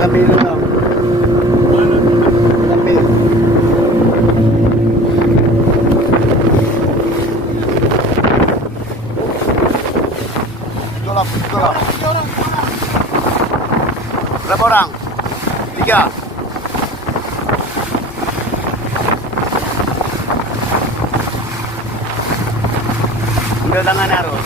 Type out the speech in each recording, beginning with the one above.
Kami lang. Kami. Tolong. Berapa orang? 3. Ambil tangan harus.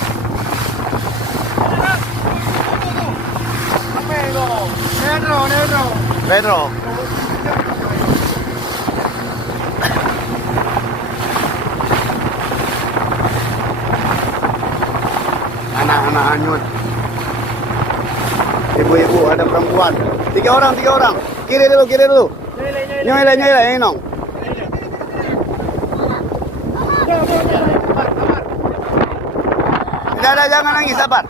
Pedro. Anak-anak hanyut. Ibu-ibu, ada perempuan. 3 orang. Kiri dulu. Nyoleh, nong. Tidak, jangan nangis, sabar.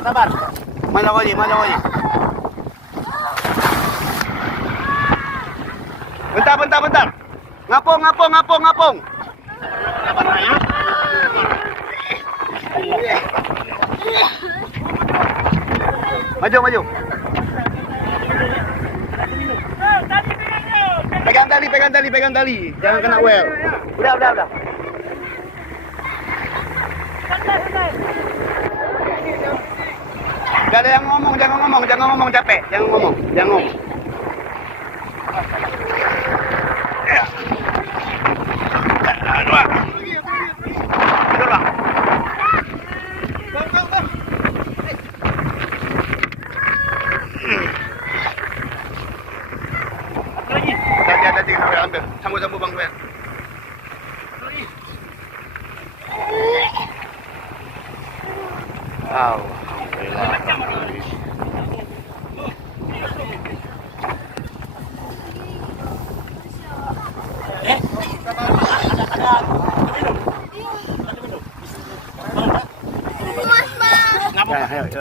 Sabar. Mana kau ni? Bentar. Ngapung. Maju. Pegang tali. Jangan kena well. Udah. Gak ada yang ngomong, jangan ngomong capek, jangan ngomong. Ya. 2. Tidur bang. Hati-hati kena well ambil. Sambut bang well. Alhamdulillah.